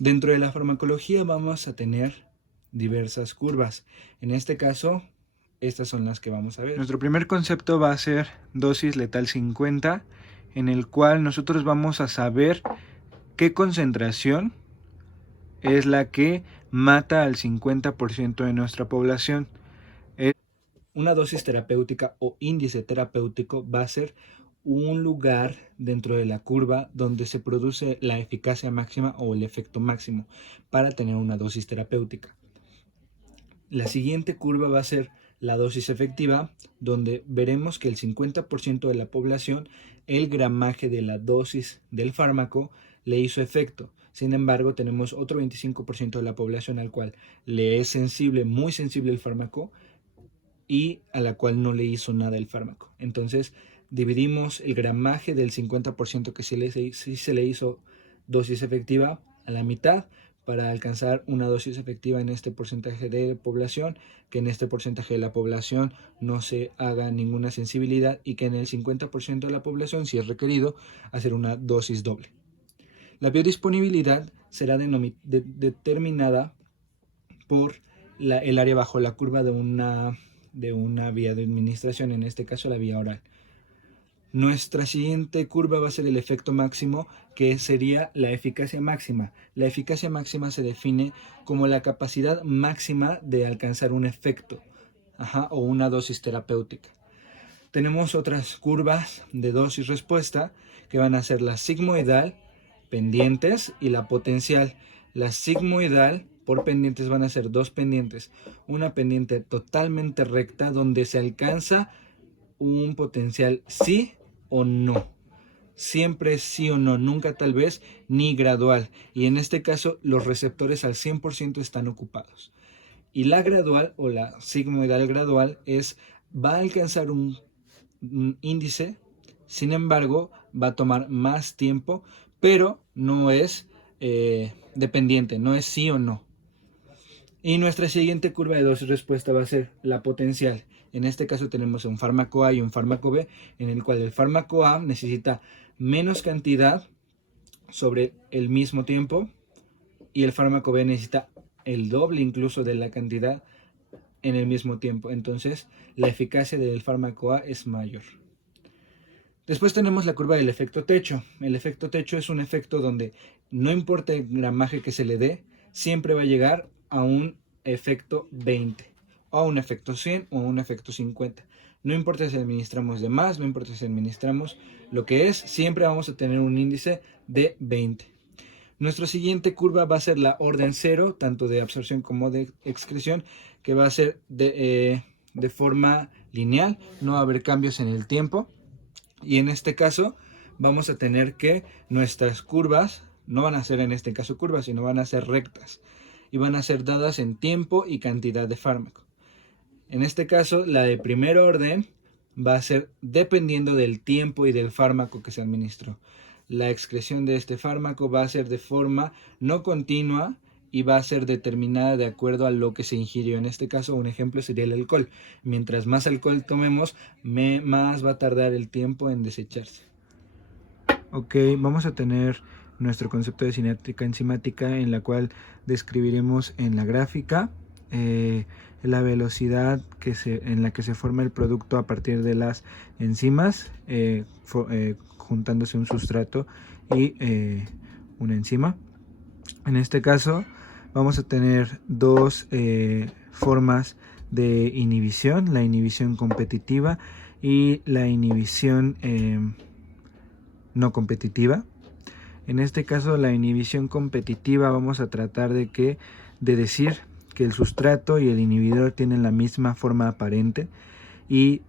Dentro de la farmacología vamos a tener diversas curvas. En este caso, estas son las que vamos a ver. Nuestro primer concepto va a ser dosis letal 50, en el cual nosotros vamos a saber qué concentración es la que mata al 50% de nuestra población. Una dosis terapéutica o índice terapéutico va a ser un lugar dentro de la curva donde se produce la eficacia máxima o el efecto máximo para tener una dosis terapéutica. La siguiente curva va a ser la dosis efectiva, donde veremos que el 50% de la población, el gramaje de la dosis del fármaco le hizo efecto. Sin embargo, tenemos otro 25% de la población al cual le es sensible, muy sensible el fármaco, y a la cual no le hizo nada el fármaco. Entonces, dividimos el gramaje del 50% que sí se le hizo dosis efectiva a la mitad para alcanzar una dosis efectiva en este porcentaje de población, que en este porcentaje de la población no se haga ninguna sensibilidad y que en el 50% de la población, si es requerido, hacer una dosis doble. La biodisponibilidad será determinada por el área bajo la curva de una vía de administración, en este caso la vía oral. Nuestra siguiente curva va a ser el efecto máximo, que sería la eficacia máxima. La eficacia máxima se define como la capacidad máxima de alcanzar un efecto, o una dosis terapéutica. Tenemos otras curvas de dosis respuesta que van a ser la sigmoidal, pendientes, y la potencial. La sigmoidal por pendientes van a ser dos pendientes. Una pendiente totalmente recta donde se alcanza un potencial sí o no. Siempre sí o no, nunca tal vez, ni gradual. Y en este caso los receptores al 100% están ocupados. Y la gradual o la sigmoidal gradual va a alcanzar un índice, sin embargo va a tomar más tiempo, pero no es dependiente, no es sí o no. Y nuestra siguiente curva de dosis respuesta va a ser la potencial. En este caso tenemos un fármaco A y un fármaco B, en el cual el fármaco A necesita menos cantidad sobre el mismo tiempo y el fármaco B necesita el doble incluso de la cantidad en el mismo tiempo. Entonces la eficacia del fármaco A es mayor. Después tenemos la curva del efecto techo. El efecto techo es un efecto donde no importa el gramaje que se le dé, siempre va a llegar a un efecto 20, o a un efecto 100 o a un efecto 50. No importa si administramos de más, no importa si administramos lo que es, siempre vamos a tener un índice de 20. Nuestra siguiente curva va a ser la orden cero, tanto de absorción como de excreción, que va a ser de forma lineal, no va a haber cambios en el tiempo. Y en este caso vamos a tener que nuestras curvas no van a ser en este caso curvas, sino van a ser rectas y van a ser dadas en tiempo y cantidad de fármaco. En este caso la de primer orden va a ser dependiendo del tiempo y del fármaco que se administró. La excreción de este fármaco va a ser de forma no continua y va a ser determinada de acuerdo a lo que se ingirió. En este caso, un ejemplo sería el alcohol. Mientras más alcohol tomemos, más va a tardar el tiempo en desecharse. Ok, vamos a tener nuestro concepto de cinética enzimática, en la cual describiremos en la gráfica la velocidad en la que se forma el producto a partir de las enzimas, juntándose un sustrato y una enzima. En este caso vamos a tener dos formas de inhibición: la inhibición competitiva y la inhibición no competitiva. En este caso, la inhibición competitiva, vamos a tratar de decir que el sustrato y el inhibidor tienen la misma forma aparente y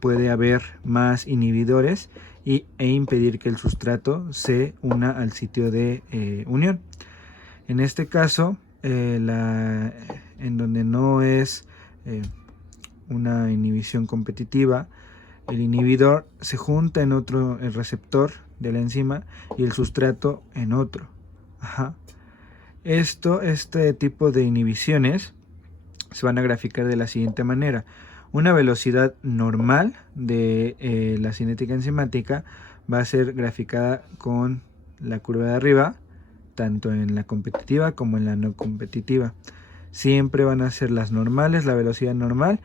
puede haber más inhibidores e impedir que el sustrato se una al sitio de unión. En este caso, en donde no es una inhibición competitiva, el inhibidor se junta en otro el receptor de la enzima y el sustrato en otro. Este tipo de inhibiciones se van a graficar de la siguiente manera: una velocidad normal de la cinética enzimática va a ser graficada con la curva de arriba, tanto en la competitiva como en la no competitiva. Siempre van a ser las normales, la velocidad normal,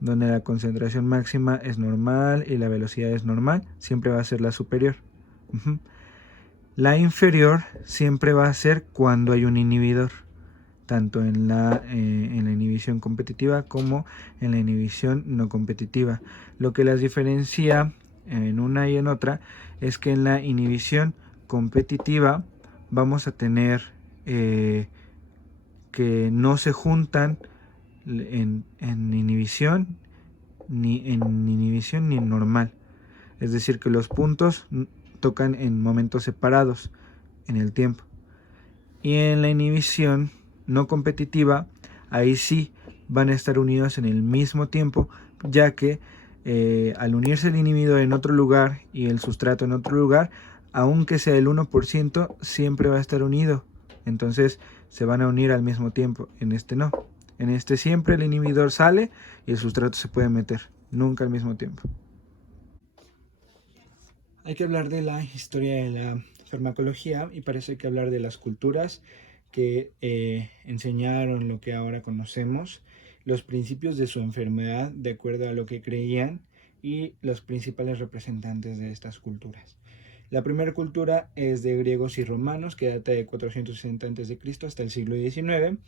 donde la concentración máxima es normal y la velocidad es normal, siempre va a ser la superior. La inferior siempre va a ser cuando hay un inhibidor, tanto en la inhibición competitiva como en la inhibición no competitiva. Lo que las diferencia en una y en otra es que en la inhibición competitiva vamos a tener que no se juntan en inhibición ni en normal. Es decir, que los puntos tocan en momentos separados en el tiempo. Y en la inhibición no competitiva, ahí sí van a estar unidos en el mismo tiempo, ya que al unirse el inhibidor en otro lugar y el sustrato en otro lugar, aunque sea el 1%, siempre va a estar unido. Entonces se van a unir al mismo tiempo. En este no. En este siempre el inhibidor sale y el sustrato se puede meter. Nunca al mismo tiempo. Hay que hablar de la historia de la farmacología y parece hay que hablar de las culturas que enseñaron lo que ahora conocemos, los principios de su enfermedad de acuerdo a lo que creían y los principales representantes de estas culturas. La primera cultura es de griegos y romanos, que data de 460 a.C. hasta el siglo XIX,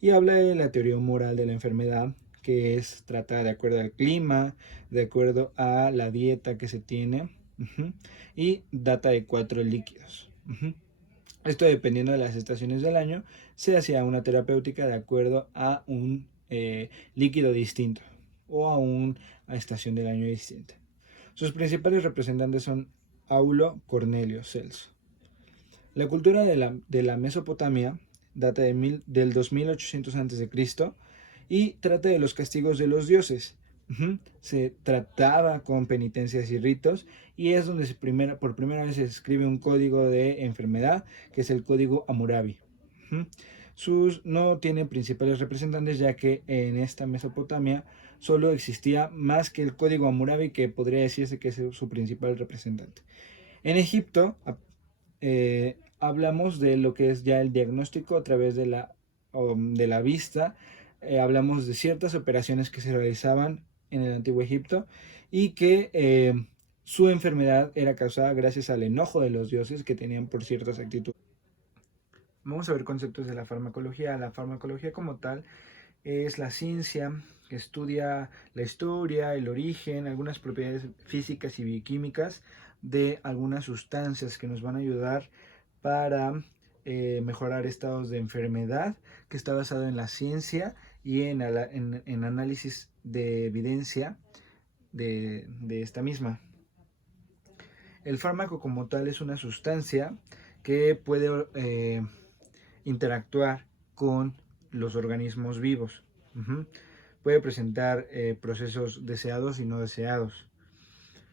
y habla de la teoría moral de la enfermedad, que es tratada de acuerdo al clima, de acuerdo a la dieta que se tiene, y data de 4 líquidos. Esto, dependiendo de las estaciones del año, se hacía una terapéutica de acuerdo a un líquido distinto o a una estación del año distinta. Sus principales representantes son Aulo, Cornelio, Celso. La cultura de la Mesopotamia data del 2800 a.C. y trata de los castigos de los dioses. Se trataba con penitencias y ritos, y es donde por primera vez se escribe un código de enfermedad, que es el código Hammurabi. No tiene principales representantes, ya que en esta Mesopotamia solo existía más que el código Hammurabi, que podría decirse que es su principal representante. En Egipto hablamos de lo que es ya el diagnóstico a través de la vista. Hablamos de ciertas operaciones que se realizaban en el antiguo Egipto y que su enfermedad era causada gracias al enojo de los dioses que tenían por ciertas actitudes. Vamos a ver conceptos de la farmacología. La farmacología como tal es la ciencia que estudia la historia, el origen, algunas propiedades físicas y bioquímicas de algunas sustancias que nos van a ayudar para mejorar estados de enfermedad, que está basado en la ciencia y en análisis de evidencia de esta misma. El fármaco como tal es una sustancia que puede interactuar con los organismos vivos. Puede presentar procesos deseados y no deseados.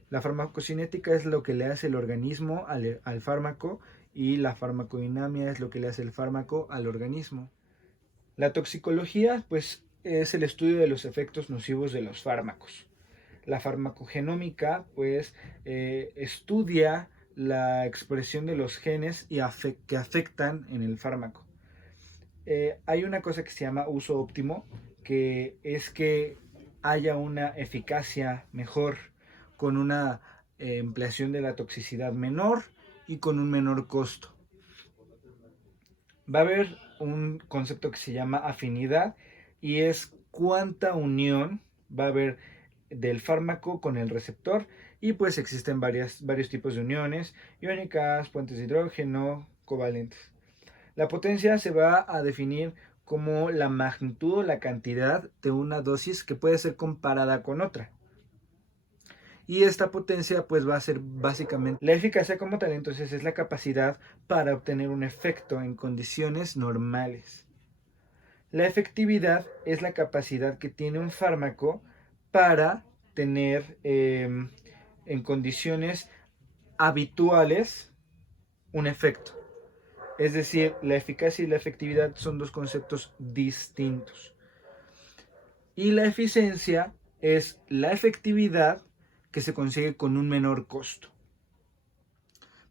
La farmacocinética es lo que le hace el organismo al fármaco, y la farmacodinamia es lo que le hace el fármaco al organismo. La toxicología, pues, es el estudio de los efectos nocivos de los fármacos. La farmacogenómica, pues, estudia la expresión de los genes que afectan en el fármaco. Hay una cosa que se llama uso óptimo, que es que haya una eficacia mejor con una empleación de la toxicidad menor y con un menor costo. Va a haber un concepto que se llama afinidad, y es cuánta unión va a haber del fármaco con el receptor, y pues existen varios tipos de uniones: iónicas, puentes de hidrógeno, covalentes. La potencia se va a definir como la magnitud o la cantidad de una dosis que puede ser comparada con otra. Y esta potencia pues va a ser básicamente la eficacia como tal. Entonces es la capacidad para obtener un efecto en condiciones normales. La efectividad es la capacidad que tiene un fármaco para tener en condiciones habituales un efecto. Es decir, la eficacia y la efectividad son dos conceptos distintos. Y la eficiencia es la efectividad que se consigue con un menor costo.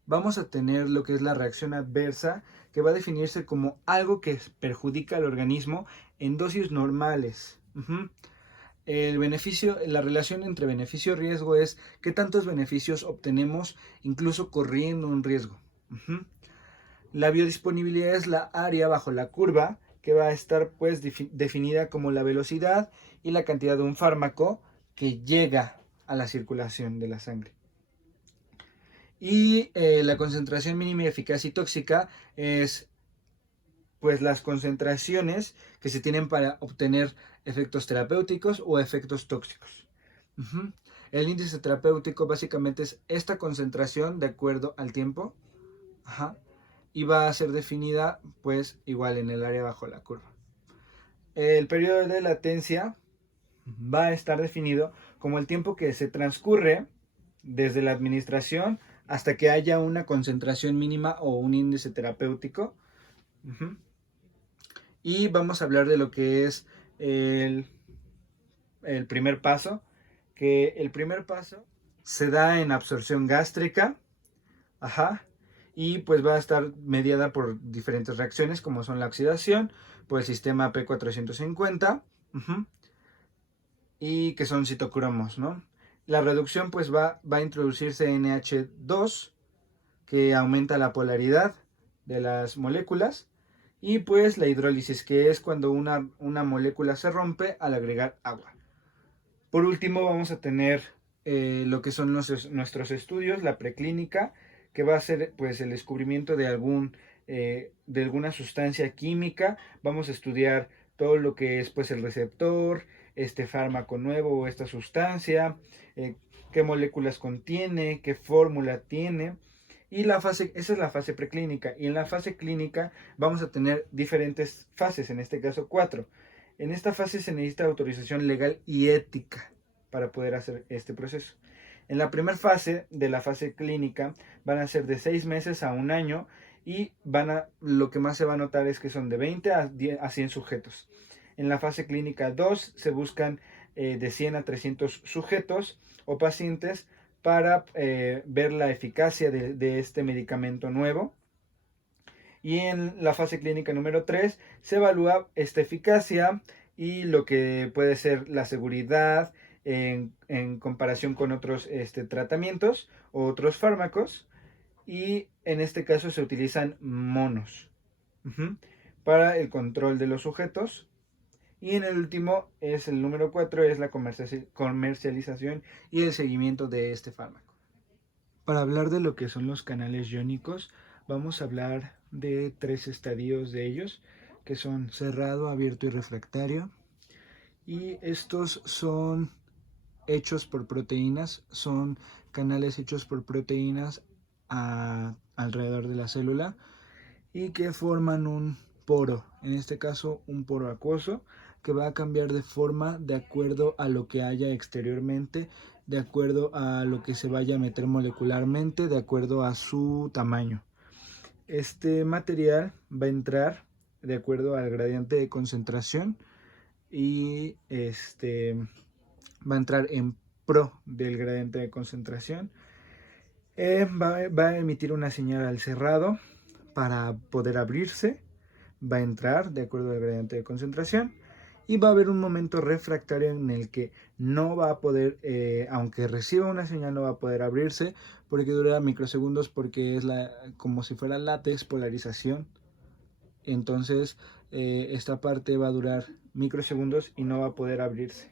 vamos a tener lo que es la reacción adversa, que va a definirse como algo que perjudica al organismo en dosis normales. El beneficio, la relación entre beneficio y riesgo es qué tantos beneficios obtenemos incluso corriendo un riesgo. La biodisponibilidad es la área bajo la curva que va a estar pues definida como la velocidad y la cantidad de un fármaco que llega a la circulación de la sangre. Y la concentración mínima eficaz y tóxica es pues las concentraciones que se tienen para obtener efectos terapéuticos o efectos tóxicos. El índice terapéutico básicamente es esta concentración de acuerdo al tiempo. Y va a ser definida pues igual en el área bajo la curva. El periodo de latencia va a estar definido como el tiempo que se transcurre desde la administración hasta que haya una concentración mínima o un índice terapéutico. Y vamos a hablar de lo que es el primer paso, que el primer paso se da en absorción gástrica, y pues va a estar mediada por diferentes reacciones como son la oxidación por el sistema P450, y que son citocromos, ¿no? La reducción pues va a introducirse NH2, que aumenta la polaridad de las moléculas, y pues la hidrólisis, que es cuando una molécula se rompe al agregar agua. Por último vamos a tener lo que son nuestros estudios, la preclínica, que va a ser pues el descubrimiento de alguna sustancia química. Vamos a estudiar todo lo que es pues el receptor, este fármaco nuevo o esta sustancia, qué moléculas contiene, qué fórmula tiene. Y esa es la fase preclínica. Y en la fase clínica vamos a tener diferentes fases, en este caso 4. En esta fase se necesita autorización legal y ética para poder hacer este proceso. En la primera fase de la fase clínica van a ser de 6 meses a 1 año y lo que más se va a notar es que son de 20 a 100 sujetos. En la fase clínica 2 se buscan de 100 a 300 sujetos o pacientes para ver la eficacia de este medicamento nuevo. Y en la fase clínica número 3 se evalúa esta eficacia y lo que puede ser la seguridad en comparación con otros tratamientos o otros fármacos. Y en este caso se utilizan monos para el control de los sujetos. Y en el último es el número 4, es la comercialización y el seguimiento de este fármaco. Para hablar de lo que son los canales iónicos, vamos a hablar de 3 estadios de ellos, que son cerrado, abierto y refractario. Y estos son hechos por proteínas, son canales hechos por proteínas alrededor de la célula y que forman un poro, en este caso un poro acuoso, que va a cambiar de forma de acuerdo a lo que haya exteriormente, de acuerdo a lo que se vaya a meter molecularmente, de acuerdo a su tamaño. Este material va a entrar de acuerdo al gradiente de concentración y va a entrar en pro del gradiente de concentración. Va a emitir una señal al cerrado para poder abrirse, va a entrar de acuerdo al gradiente de concentración y va a haber un momento refractario en el que no va a poder, aunque reciba una señal, no va a poder abrirse porque dura microsegundos, porque es como si fuera la despolarización. Entonces esta parte va a durar microsegundos y no va a poder abrirse.